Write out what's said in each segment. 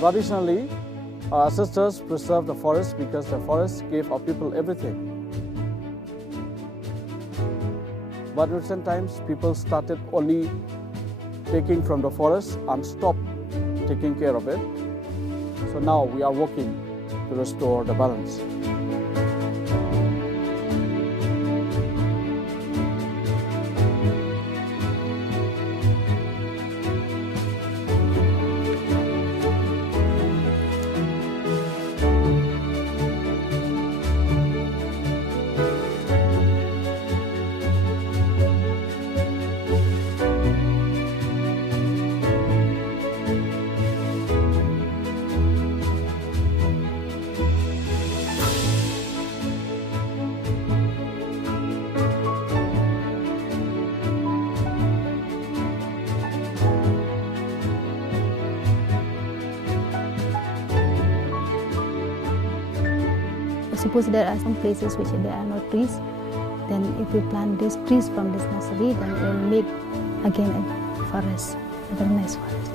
Traditionally, our ancestors preserved the forest because the forest gave our people everything. But in recent times, people started only taking from the forest and stopped taking care of it. So now we are working to restore the balance. Suppose there are some places which there are no trees, then if we plant these trees from this nursery, then it will make again a forest, a very nice forest.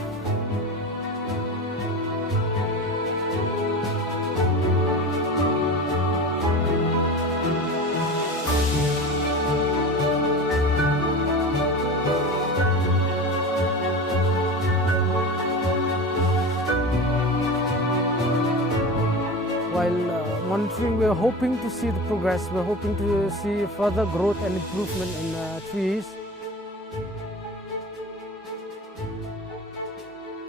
While monitoring, we are hoping to see the progress. We are hoping to see further growth and improvement in trees.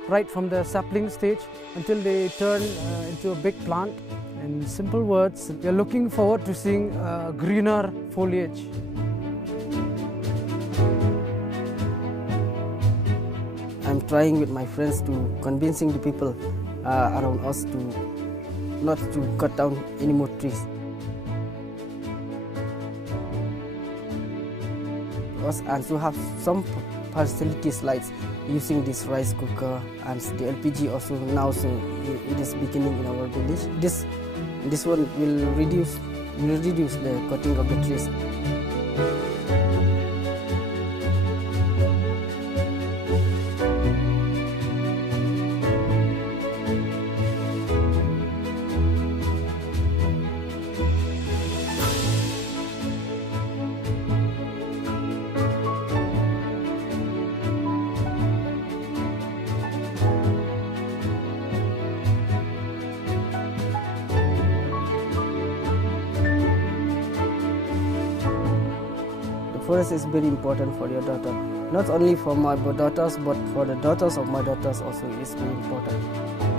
Right from the sapling stage until they turn into a big plant. In simple words, we are looking forward to seeing greener foliage. I'm trying with my friends to convincing the people around us to not to cut down any more trees. Us and to have some facilities like using this rice cooker and the LPG also now, so it is beginning in our village. This one will reduce the cutting of the trees. Forest is very important for your daughter. Not only for my daughters, but for the daughters of my daughters also, it is very important.